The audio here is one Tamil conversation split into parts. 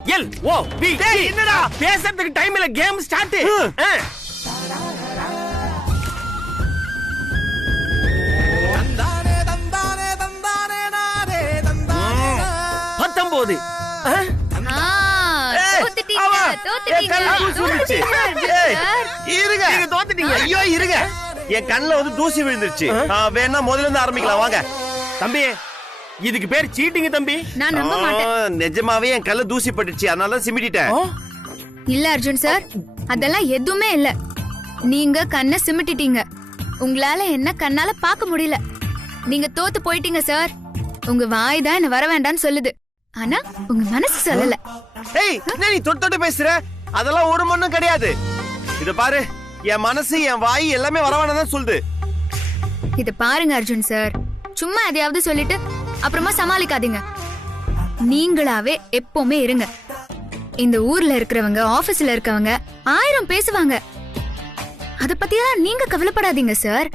L O we. என்னடா பேசுறதுக்கு டைம் இல்ல, கேம் ஸ்டார்ட். 19. ஐயோ இருங்க, என் கண்ணுல வந்து தூசி விழுந்துருச்சு. வேணா முதல்ல இருந்து ஆரம்பிக்கலாம் வாங்க. தம்பி இதுக்கு பேர் சீட்டிங் தம்பி. நான் நம்ப மாட்டேன். நிஜமாவே என் கல்ல தூசி பட்டுச்சு, அதனால சிமிட்டிட்டேன். இல்ல அர்ஜுன் சார், அதெல்லாம் எதுவுமே இல்ல. நீங்க கண்ணை சிமிட்டிட்டீங்க. உங்களால என்ன கண்ணால பார்க்க முடியல. நீங்க தோத்து போயிட்டீங்க சார். உங்க வாய் தான் என்ன வர வேண்டாம்னு சொல்லுது, ஆனா உங்க மனசு சொல்லல. ஏய் என்ன நீ தொட்டு தொட்டு பேசுற? அதெல்லாம் ஒரு மண்ணும் கிடையாது. இத பாரு, என் மனசு என் வாய் எல்லாமே வரவானதான் சொல்லுது. இத பாருங்க அர்ஜுன் சார், சும்மா எதையாவது சொல்லிட்டு அப்புறமா சமாளிக்காதீங்க. நீங்களாவே எப்பவுமே இருங்க. இந்த ஊர்ல இருக்கிறவங்க, ஆபீஸ்ல இருக்கவங்க 1000 பேசுவாங்க. அத பத்தியெல்லாம் நீங்க கவலைப்படாதீங்க சார்.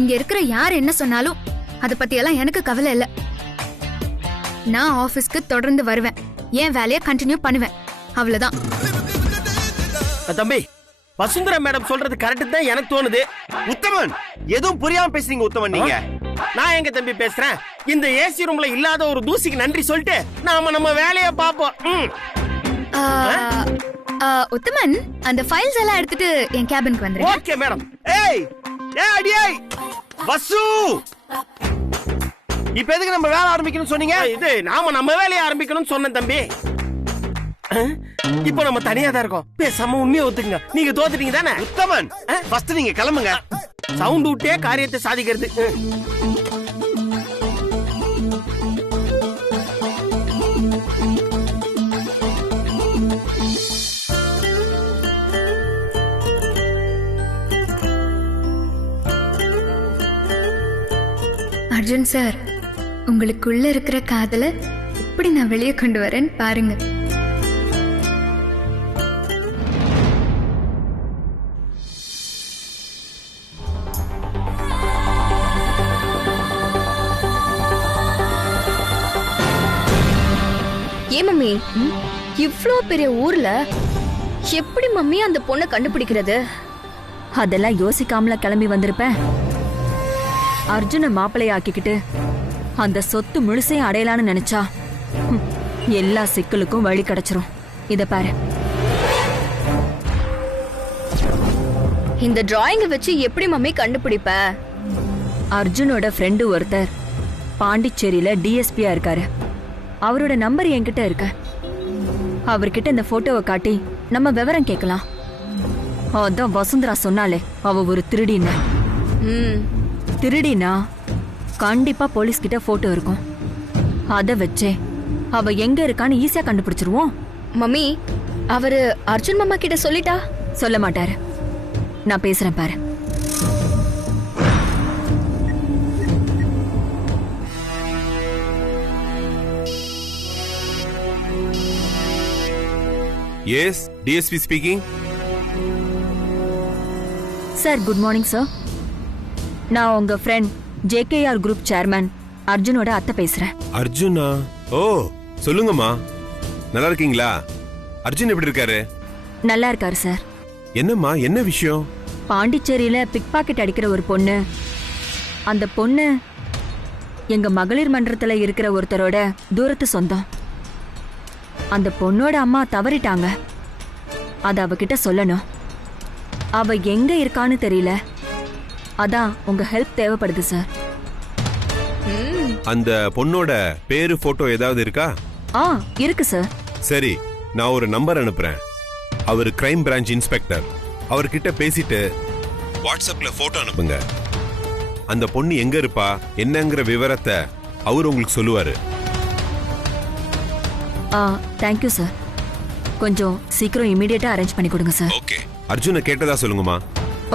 இங்க இருக்கிற யார் என்ன சொன்னாலும் அத பத்தியெல்லாம் எனக்கு கவலை இல்ல. நான் ஆபீஸ்க்கு தொடர்ந்து வருவேன், என் வேலையை கண்டினியூ பண்ணுவேன், அவ்வளவுதான். தம்பி வசுந்தரா மேடம் சொல்றது கரெக்ட் தான் எனக்கு தோணுது. உத்தமன் எதுவும் புரியாம பேசுறீங்க உத்தமன். நீங்க நான் எங்க தம்பி பேசுறேன்? இந்த ஏசி ரூம்ல இல்லாத ஒரு தூசிக்கு நன்றி சொல்லிட்டு நாம நம்ம வேலையை பாப்போம். உத்தமன், அந்த ஃபைல்ஸ் எல்லாம் எடுத்துட்டு என் கேபினுக்கு வந்துருங்க. Okay madam. ஏய் ஏய் அடியே வசு, இப்ப எதுக்கு நம்ம வேலை ஆரம்பிக்கணும்னு சொன்னீங்க? இது நாம நம்ம வேலையை ஆரம்பிக்கணும்னு சொன்னேன் தம்பி. இப்போ நம்ம தனியா தான் இருக்கோம், பேசாம உண்மையை ஒத்துக்குங்க. நீங்க தோத்துட்டீங்க தானே? உத்தமன் ஃபர்ஸ்ட் நீங்க கிளம்புங்க. சவுண்ட் விட்டே காரியத்தை சாதிக்கிறது. அர்ஜுன் சார், உங்களுக்குள்ள இருக்கிற காதல இப்படி நான் வெளியே கொண்டு வரேன் பாருங்க. ஏன் மம்மி, இவ்ளோ பெரிய ஊர்ல எப்படி மம்மி அந்த பொண்ணை கண்டுபிடிக்கிறது? அதெல்லாம் யோசிக்காமல கிளம்பி வந்திருப்பேன். அர்ஜுன மாப்பிள்ளையாக்கிக்கிட்டு அந்த சொத்து முழுசையும் அடையலான்னு நினைச்சா எல்லா சிக்கலுக்கும் வழி கிடைச்சிரும். இத பாரு, இந்த டிராயிங்க வச்சு எப்படி மம்மி கண்டுபிடிப்ப? அர்ஜுனோட ஃப்ரெண்டு ஒருத்தர் பாண்டிச்சேரியில டிஎஸ்பியா இருக்காரு. அவரோட நம்பர் என்கிட்ட இருக்கு. அவர்கிட்ட இந்த போட்டோவை காட்டி நம்ம விவரம் கேட்கலாம். அதான் வசுந்தரா சொன்னாலே அவ ஒரு திருடின்னு. திருடினா கண்டிப்பா போலீஸ் கிட்ட போட்டோ இருக்கும். அத வச்சே அவ எங்க இருக்கான்னு ஈஸியா கண்டுபிடிச்சிருவோம். மம்மி, அவரு அர்ஜுன் மாமா கிட்ட சொல்லிட்டா? சொல்ல மாட்டாரு. நான் பேசுறேன் பாரு. Yes, DSP speaking. Sir, good morning sir. நான் உங்க ஃப்ரெண்ட் JKR குரூப் சேர்மன் அர்ஜுனோட அத்தை பேசுறேன். அர்ஜுனா? ஓ சொல்லுங்கம்மா, நல்லா இருக்கீங்களா? அர்ஜுன் எப்படி இருக்காரு? நல்லா இருக்காரு சார். என்னம்மா, என்ன விஷயம்? பாண்டிச்சேரியில பிக் பாக்கெட் அடிக்கிற ஒரு பொண்ணு, அந்த பொண்ணு எங்க மகளிர் மன்றத்துல இருக்கிற ஒருத்தரோட தூரத்து சொந்தம். அந்த பொண்ணோட அம்மா தவறிட்டாங்க. அத அவகிட்ட சொல்லணும். அவ எங்க இருக்கான்னு தெரியல. அதான் உங்க ஹெல்ப் தேவைப்படுது சார். அந்த பொண்ணோட பேரு போட்டோ ஏதாவது இருக்கா? இருக்கு சார். சரி, நான் ஒரு நம்பர் அனுப்புறேன். அவர் கிரைம் பிரான்ச் இன்ஸ்பெக்டர். அவர்கிட்ட பேசிட்டு வாட்ஸ்அப்ல போட்டோ அனுப்புங்க. அந்த பொண்ணு எங்க இருப்பா என்னங்கிற விவரத்தை அவர் உங்களுக்கு சொல்லுவாரு. Thank you sir. கொஞ்சம் சீக்கிரம் இமீடியட்டா அரேஞ்ச் பண்ணி கொடுங்க சார். ஓகே. அர்ஜுனை கேட்டதா சொல்லுங்கம்மா.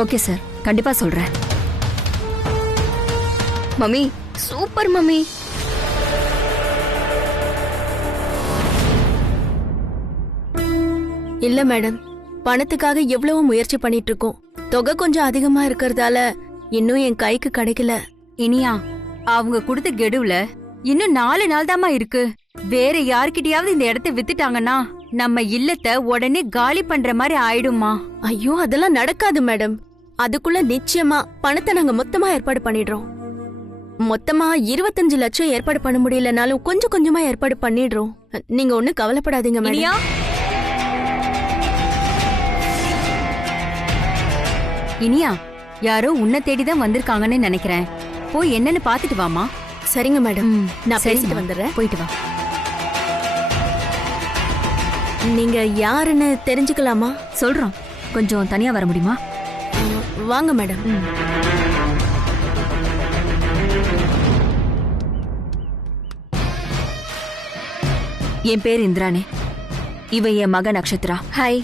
ஓகே சார், கண்டிப்பா சொல்றேன். Mummy, super mummy. இல்ல மேடம், பணத்துக்காக எவ்வளவு முயற்சி பண்ணிட்டு இருக்கோம். தொகை கொஞ்சம் அதிகமா இருக்கறதால இன்னும் என் கைக்கு கிடைக்கல. இனியா, அவங்க கொடுத்த கெடுவுல இன்னும் 4 நாள் தாமா இருக்கு. வேற யார்கிட்டயாவது இந்த இடத்த வித்துட்டாங்கன்னா நம்ம இல்லத்தை உடனே காலி பண்ற மாதிரி ஆயிடுமா? ஐயோ அதெல்லாம் நடக்காது மேடம். அதுக்குள்ள நிச்சயமா பணத்தை நாங்க மொத்தமா ஏற்பாடு பண்ணிடுறோம். மொத்தமா 25 லட்சம் ஏற்பாடு பண்ண முடியலனாலும் கொஞ்சம் கொஞ்சமா ஏற்பாடு பண்ணிடுறோம். நீங்க ஒண்ணும் கவலைப்படாதீங்க மேடம். இனியா, இனியா, யாரோ உன்னை தேடிதான் வந்திருக்காங்கன்னு நினைக்கிறேன். போய் என்னன்னு பாத்துட்டு வாமா. சரிங்க மேடம், நான் பேசிட்டு சரிம்மா. வந்துடுறேன். போயிட்டு வா. நீங்க யாருன்னு தெரிஞ்சுக்கலாமா? சொல்றோம். கொஞ்சம் தனியா வர முடியுமா? வாங்க மேடம். என் பேர் இந்திராணி. இவ என் மக நக்ஷத்ரா. ஹாய்.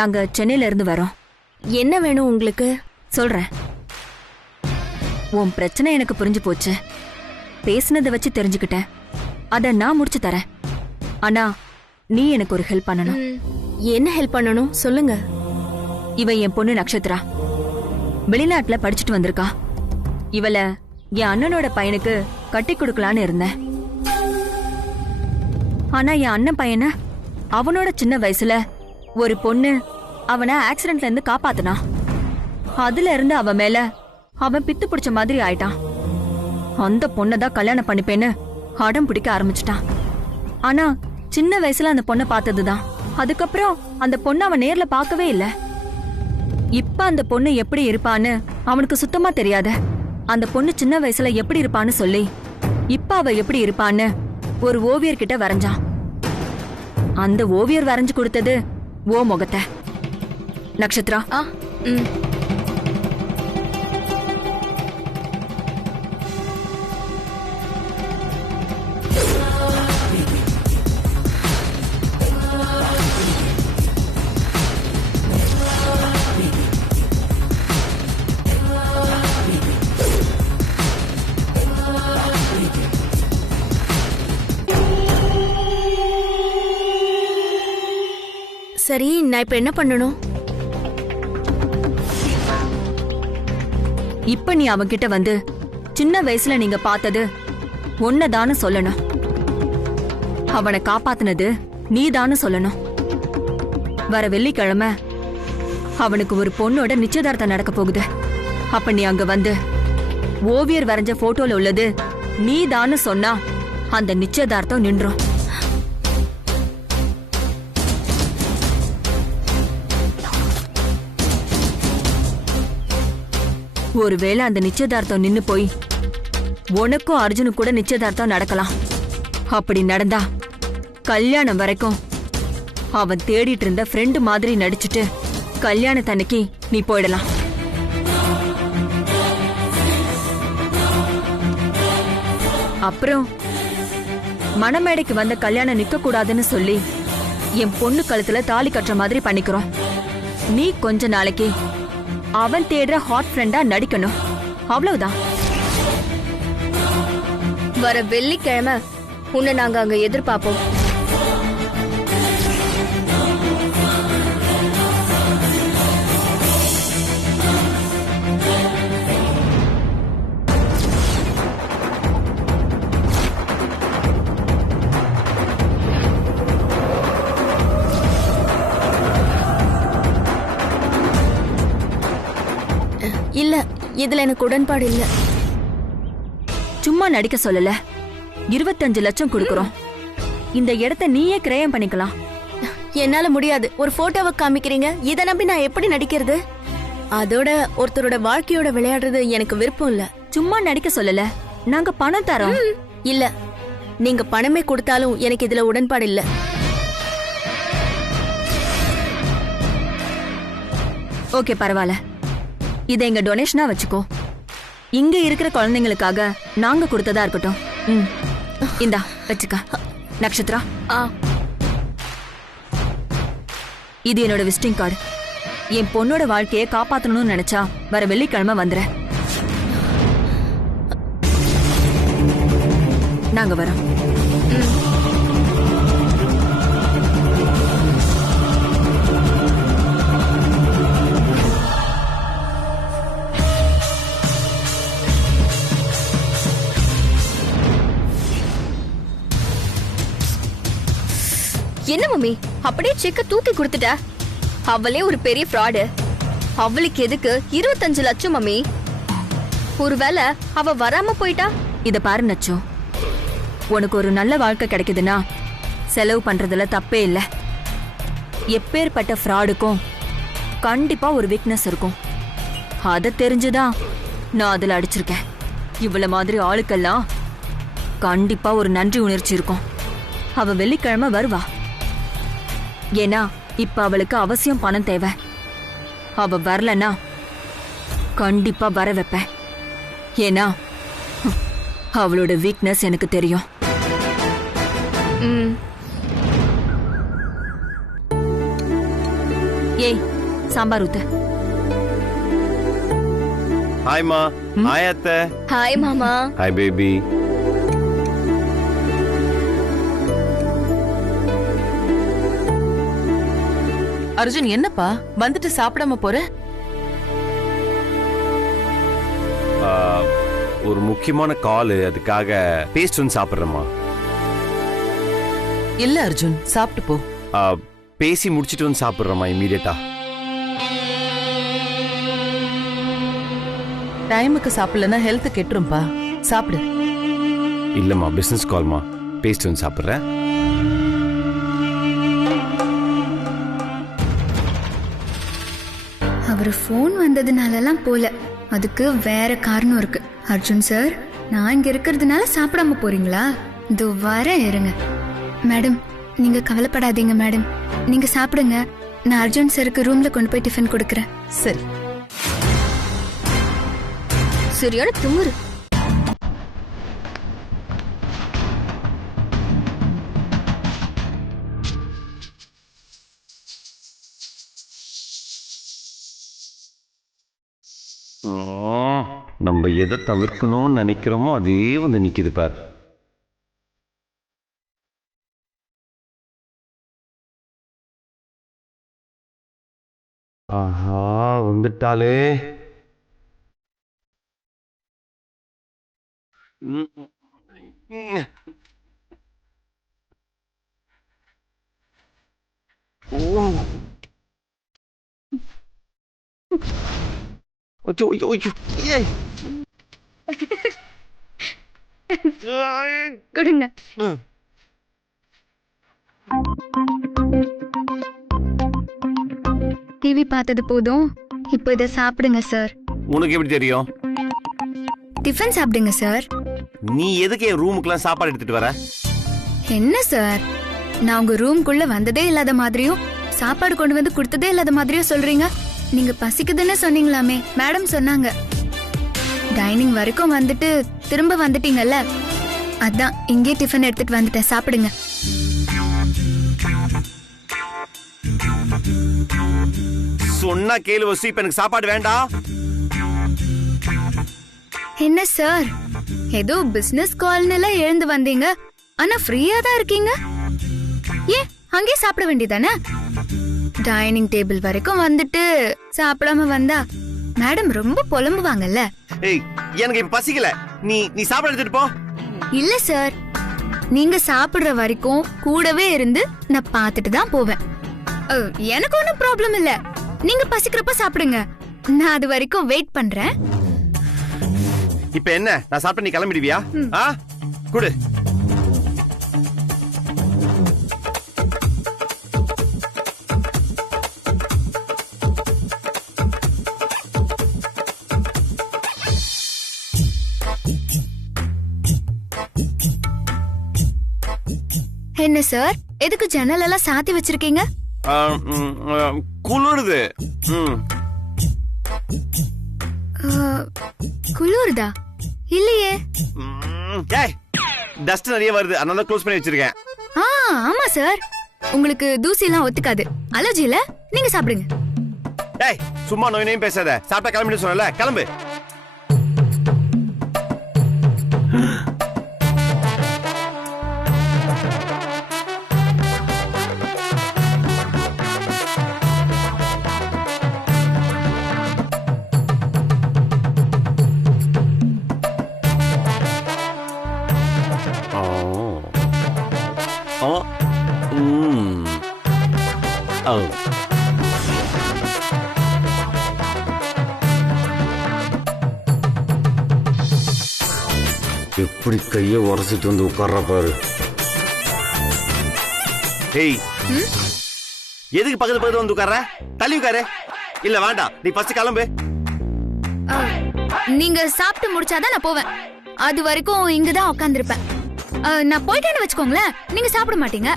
நாங்க சென்னையில இருந்து வரோம். என்ன வேணும் உங்களுக்கு? சொல்றேன். உன் பிரச்சனை எனக்கு புரிஞ்சு போச்சு. பேசுனதை வச்சு தெரிஞ்சுக்கிட்டேன். அத நான் முடிச்சு தரேன். ஆனா நீ எனக்கு ஒரு ஹெல்ப் பண்ணணும். என்ன ஹெல்ப் பண்ணணும் சொல்லுங்க. இவ என் பொண்ணு நக்ஷத்ரா. வெளிநாட்டுல படிச்சுட்டு வந்திருக்கா. இவள என் அண்ணனோட பையனுக்கு கட்டி கொடுக்கலான்னு இருந்தேன். ஆனா என் அண்ணன் பையனை அவனோட சின்ன வயசுல ஒரு பொண்ணு அவனை ஆக்சிடென்ட்ல இருந்து காப்பாத்துனா. அதுல இருந்து அவன் மேல அவன் பித்து பிடிச்ச மாதிரி ஆயிட்டான். அந்த பொண்ணதான் கல்யாணம் பண்ணிப்பேன்னு அடம் பிடிக்க ஆரம்பிச்சிட்டான். ஆனா சின்ன வயசுல அந்த பொண்ணை பார்த்ததுதான். அதுக்கப்புறம் அந்த பொண்ணு அவன் நேர்ல பார்க்கவே இல்ல. இப்ப அந்த பொண்ணு எப்படி இருப்பான்னு அவனுக்கு சுத்தமா தெரியாத. அந்த பொண்ணு சின்ன வயசுல எப்படி இருப்பான்னு சொல்லி இப்ப அவ எப்படி இருப்பான்னு ஒரு ஓவியர்கிட்ட வரைஞ்சான். அந்த ஓவியர் வரைஞ்சு கொடுத்தது ஓ முகத்தை. நக்ஷத்ரா, சரி, நான் இப்ப என்ன பண்ணணும்? இப்ப நீ அவன்கிட்ட வந்து சின்ன வயசுல நீங்க பார்த்தது ஒன்னதான்னு சொல்லணும். அவனை காப்பாத்துனது நீதான்னு சொல்லணும். வர வெள்ளிக்கிழமை அவனுக்கு ஒரு பொண்ணோட நிச்சயதார்த்தம் நடக்க போகுது. அப்ப நீ அங்க வந்து ஓவியர் வரைஞ்ச போட்டோல உள்ளது நீதான்னு சொன்னா அந்த நிச்சயதார்த்தம் நின்றும். ஒருவேளை அந்த நிச்சயதார்த்தம் நின்னு போய் உனக்கும் அர்ஜுனுக்கு கூட நிச்சயதார்த்தம் நடக்கலாம். அப்படி நடந்தா கல்யாணம் வரைக்கும் அவன் தேடிட்டு இருந்த ஃப்ரெண்டு மாதிரி நடிச்சுட்டு கல்யாணத்தன்னைக்கு நீ போயிடலாம். அப்புறம் மணமேடைக்கு வந்த கல்யாணம் நிக்க கூடாதுன்னு சொல்லி என் பொண்ணு கழுத்துல தாலி கட்டுற மாதிரி பண்ணிக்கிறோம். நீ கொஞ்ச நாளைக்கு அவன் தேடுற ஹாட் ஃப்ரெண்டா நடிக்கணும். அவ்வளவுதான். வர வெள்ளிக்கிழமை உன்னை நாங்க அங்க எதிர்பார்ப்போம். இல்ல, இதுல எனக்கு உடன்பாடு இல்ல. சும்மா நடிக்க சொல்லல. 25 லட்சம் கொடுக்கறோம். இந்த இடத்தை நீயே கிரயம் பண்ணிக்கலாம். என்னால முடியாது. ஒரு போட்டோவை காமிக்கிறீங்க, இத நம்பி நான் எப்படி நடிக்கிறது? அதோட ஒருத்தரோட வாழ்க்கையோட விளையாடுறது எனக்கு விருப்பம் இல்ல. சும்மா நடிக்க சொல்லல. நாங்க பணம் தரோம். இல்ல, நீங்க பணமே கொடுத்தாலும் எனக்கு இதுல உடன்பாடு இல்ல. ஓகே, பரவாயில்ல. இதை எங்க டொனேஷனா வச்சுக்கோ. இங்க இருக்கிற குழந்தைங்களுக்காக நாங்க கொடுத்ததா இருக்கட்டும். இந்தா வச்சுக்க. நக்ஷத்ரா, இது என்னோட விசிட்டிங் கார்டு. என் பொண்ணோட வாழ்க்கையை காப்பாத்தணும்னு நினைச்சா வர வெள்ளிக்கிழமை வந்துற. நாங்க வரோம். என்ன மம்மி அப்படியே செக்க தூக்கி கொடுத்துட்ட? அவளே ஒரு பெரிய ஃப்ராடு. அவளுக்கு எதுக்கு 25 லட்சம் மம்மி? ஒருவேளை அவ வராம போயிட்டா? இத பாரு நச்சு, உனக்கு ஒரு நல்ல வாழ்க்கை கிடைக்குதுன்னா செலவு பண்றதுல தப்பே இல்ல. எப்பேற்பட்ட ஃப்ராடுக்கும் கண்டிப்பா ஒரு வீக்னஸ் இருக்கும். அத தெரிஞ்சுதான் நான் அதுல அடிச்சிருக்கேன். இவ்வளவு மாதிரி ஆளுக்கெல்லாம் கண்டிப்பா ஒரு நன்றி உணர்ச்சி இருக்கும். அவ வெள்ளிக்கிழமை வருவா. ஏன்னா இப்ப அவளுக்கு அவசியம் பணம் தேவை. அவ வரலன்னா கண்டிப்பா வர வைப்பேன். ஏன்னா அவளோட வீக்னஸ் எனக்கு தெரியும். ஏய், சாம்பார் ஊத்து. ஹாய்மா. ஹாய் அத்தை. ஹாய் மாமா. Hi baby. அர்ஜுன், என்னப்பா வந்துட்டு சாப்பிடாம போற? ஒரு முக்கியமான கால், அதுக்காக பேஸ்ட் வந்து சாப்பிடுறேம்மா. இல்ல அர்ஜுன், சாப்பிட்டு போ. பேசி முடிச்சிட்டு வந்து சாப்பிடுறேம்மா இமீடியட்டா. டைமுக்கு சாப்பிடலன்னா ஹெல்த் கெட்டுரும்பா. சாப்பிடு. இல்லம்மா, பிசினஸ் கால்மா. பேஸ்ட் வந்து சாப்பிடுறேன். அவரு ஃபோன் வந்ததுனாலலாம் போல, அதுக்கு வேற காரணம் இருக்கு. அர்ஜுன் சார், நான் இங்க இருக்கிறதுனால சாப்பிடாம போறீங்களா? இதோ வர இருங்க. மேடம், நீங்க கவலைப்படாதீங்க மேடம், நீங்க சாப்பிடுங்க. நான் அர்ஜுன் சாருக்கு ரூம்ல கொண்டு போய் டிஃபன் கொடுக்கறேன். சரி. சரியான துமுறு. நம்ம எதை தவிர்க்கணும்னு நினைக்கிறோமோ அதே வந்து நிக்குது பார். ஆஹா, வந்துட்டாலே. ஓ, ஐயோ ஐயோ ஐயோ, ஏய் கொடுங்க. டிவி பார்த்தது போதும், இப்போ இதை சாப்பிடுங்க சார். உனக்கு எப்படி தெரியும்? டிஃபன் சாப்பிடுங்க சார். நீ எதுக்கு என் ரூமுக்குலாம் சாப்பாடு எடுத்துட்டு வர? என்ன சார், நான் உங்க ரூம்குள்ள வந்ததே இல்லாத மாதிரியும் சாப்பாடு கொண்டு வந்து கொடுத்ததே இல்லாத மாதிரியும் சொல்றீங்க. நீங்க பசிக்குதுன்னு சொன்னீங்களாமே, மேடம் சொன்னாங்க. டைனிங் வரைக்கும் வந்துட்டு திரும்ப வந்துட்டீங்கல்ல, அதான் இங்கே டிஃபன் எடுத்துட்டு வந்துட்டேன். சாப்பிடுங்க. சொன்னா கேளு வசு, இப்ப எனக்கு சாப்பாடு வேண்டாம். என்ன சார், ஏதோ பிசினஸ் கால்னு எல்லாம் எழுந்து வந்தீங்க, ஆனா ஃப்ரீயா தான் இருக்கீங்க. ஏன் அங்கே சாப்பிட வேண்டியதானே? டைனிங் டேபிள் வரைக்கும் வந்துட்டு சாப்பிடாம வந்தா மேடம் ரொம்ப புலம்புவாங்கல்ல. ஏய், எனக்கு இப்ப பசிக்கல. நீ சாப்பாடு எடுத்துட்டு போ. இல்ல சார், நீங்க சாப்பிடுற வரைக்கும் கூடவே இருந்து நான் பார்த்துட்டு தான் போவேன். எனக்கு ஒன்னும் ப்ராப்ளம் இல்ல. நீங்க பசிக்கிறப்ப சாப்பிடுங்க, நான் அது வரைக்கும் வெயிட் பண்றேன். இப்ப என்ன, நான் சாப்பிட்டு நீ கிளம்பிடுவியா? குடு. என்ன சார், எதுக்கு ஜன்னல் எல்லாம் சாத்தி வச்சிருக்கீங்க? குளிருது. குளிருதா? இல்லையே. டஸ்ட் நிறைய வருது, அதனால க்ளோஸ் பண்ணி வச்சிருக்கேன். ஆமா சார், உங்களுக்கு தூசி எல்லாம் ஒத்துக்காது, அலர்ஜி இல்ல. நீங்க சாப்பிடுங்க. டேய், சும்மா நோயினையும் பேசாத. சாப்பிட்டா கிளம்பிட்டு சொன்னல, கிளம்பு. எப்படி கைய உரசிட்டு வந்து உட்கார்ற பாரு. ஏய், எதுக்கு பக்கத்து வந்து உட்கார்ற? தள்ளி உட்காரு. இல்ல வேண்டாம், நீ ஃபர்ஸ்ட் கிளம்பு. நீங்க சாப்பிட்டு முடிச்சாதான் நான் போவேன். அது வரைக்கும் இங்கதான் உட்காந்துருப்பேன். நான் போயிட்டேன்னு வச்சுக்கோங்களேன், நீங்க சாப்பிட மாட்டீங்க.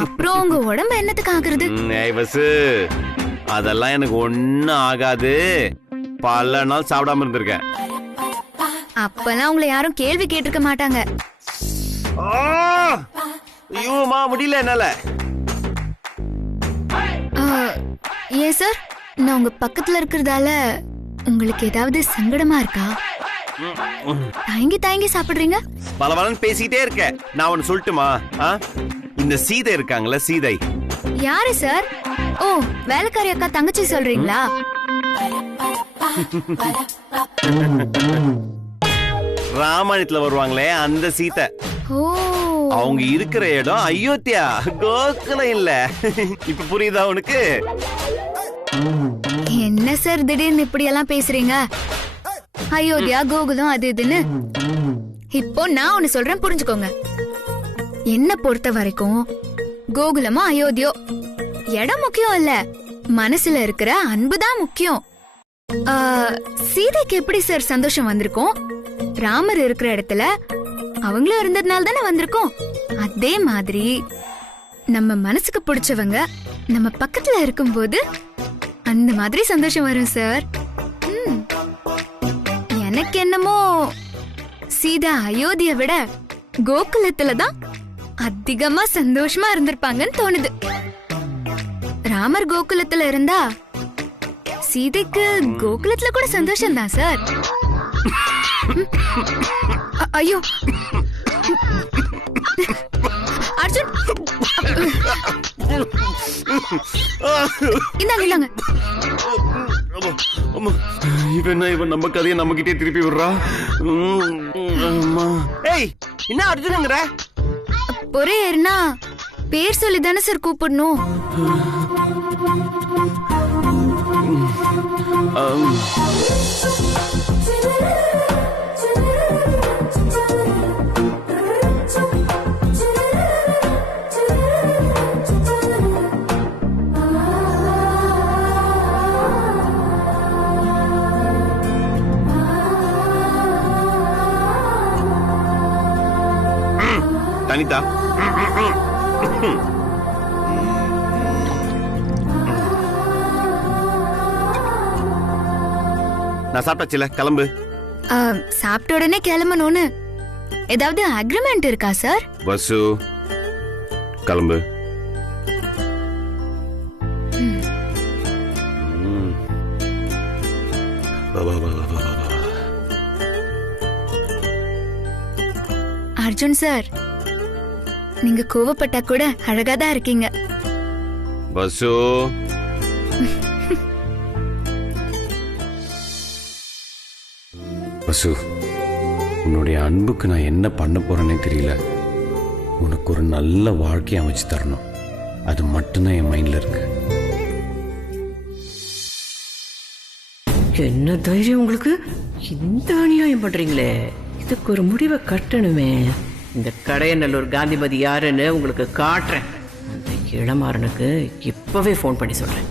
அப்புறம் உங்க உடம்பு என்னத்துக்கு ஆகுறது? அதெல்லாம் எனக்கு ஒண்ணும் ஆகாது. பல நாள் சாப்பிடாம இருந்திருக்கேன். அப்பெல்லாம் உங்களை யாரும் கேள்வி கேட்டிருக்க மாட்டாங்க. ஐயோமா, முடியல என்னால. ஏன் சார், நான் உங்க பக்கத்துல இருக்கிறதால உங்களுக்கு ஏதாவது சங்கடமா இருக்கா? தயங்கி தயங்கி சாப்பிடுறீங்க. பலவலன் பேசிட்டே இருக்க. நான் ஒன்னு சொல்லட்டுமா? இந்த சீதை இருக்காங்களா, சீதை. யாரு சார்? ஓ, வேலைக்காரி அக்கா தங்கச்சி சொல்றீங்களா? ராமாயணத்துல வருவாங்களே அந்த சீதை. ஓ, அவங்க இருக்கிற இடம் அயோத்தியா, கோகுலம் இல்ல. இப்ப புரியுதா உனக்கு? என்ன சார் திடீர்னு இப்படி எல்லாம் பேசுறீங்க? அயோத்தியா, கோகுலம் அது இதுன்னு. இப்போ நான் ஒன்னு சொல்றேன், புரிஞ்சுக்கோங்க. என்ன பொறுத்த வரைக்கும் கோகுலமோ அயோத்தியோ இடம் முக்கியம் இல்ல, மனசுல இருக்கிற அன்புதான் முக்கியம். சீதைக்கு எப்படி சார் சந்தோஷம் வந்திருக்கும்? ராமர் இருக்கிற இடத்துல அவங்களும் இருந்ததுனால தானே வந்திருக்கோம். அதே மாதிரி நம்ம மனசுக்கு பிடிச்சவங்க நம்ம பக்கத்துல இருக்கும்போது அந்த மாதிரி சந்தோஷம் வரும் சார். எனக்கு என்னமோ சீதா அயோத்தியை விட கோகுலத்துல தான் அதிகமா சந்தோஷமா இருந்திருப்பாங்கன்னு தோணுது. ராமர் கோகுலத்துல இருந்தா சீதைக்கு கோகுலத்துல கூட சந்தோஷம் தான் சார். ஐயோ அர்ஜுன், இந்தாங்க. இவன் நம்ம கதையை நம்ம கிட்டே திருப்பி விடுறா. ஏய், என்ன அர்ஜுனுங்கற? ஒரே ஏறுனா பேர் சொல்லி தானே சார் கூப்பிடணும். அனிதா, நான் சாப்பிட்டாச்சுல, கிளம்பு. சாப்பிட்ட உடனே கிளம்பணும்னு ஏதாவது அக்ரிமெண்ட் இருக்கா சார்? வசு, கிளம்பு. அர்ஜுன் சார், நீங்க கோவப்பட்டா கூட அழகாதான் இருக்கீங்க. வசு, வசு, உன்னுடைய அன்புக்கு நான் என்ன பண்ண போறேன்னே தெரியல. உனக்கு ஒரு நல்ல வாழ்க்கையை அமைச்சு தரணும், அது மட்டும்தான் என் மைண்ட்ல இருக்கு. என்ன தைரியம் உங்களுக்கு? இந்த அநியாயம் பண்றீங்களே, இதுக்கு ஒரு முடிவை கட்டணுமே. இந்த கடையநல்லூர் காந்திமதி யாருன்னு உங்களுக்கு காட்டுறேன். அந்த இளமாறனுக்கு இப்பவே போன் பண்ணி சொல்றேன்.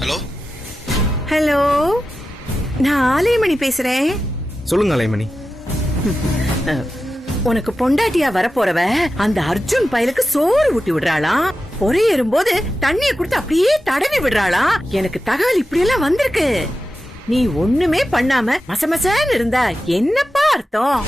ஹலோ ஹலோ, நான் ஆலயமணி பேசுறேன். சொல்லுங்க ஆலயமணி. உனக்கு பொண்டாட்டியா வரப்போறவ அந்த அர்ஜுன் பயலுக்கு சோறு ஊட்டி விடுறாளாம். பொறையேறும்போது தண்ணிய கொடுத்து அப்படியே தடவி விடுறாளாம். எனக்கு தகவல் இப்படி எல்லாம் வந்திருக்கு. நீ ஒண்ணுமே பண்ணாம மசமசன்னு இருந்தா என்னப்பா அர்த்தம்?